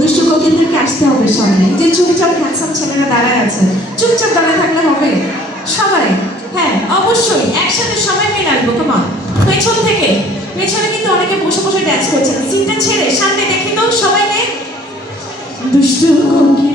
দুষ্টু কোকিলদেরকে আসতে হবে সামনে। যে চুপচাপ হ্যান্ডসাম ছেলেরা দাঁড়ায় আছে, চুপচাপ দাঁড়ায় থাকলে হবে? সবাই হ্যাঁ অবশ্যই একসাথে সবাই মিলে আসবো। তোমার পেছন থেকে, পেছনে কিন্তু অনেকে বসে বসে ড্যান্স করছে, সিটটা ছেড়ে সামনে দেখি তো সবাইকে। দুষ্টু কোকিল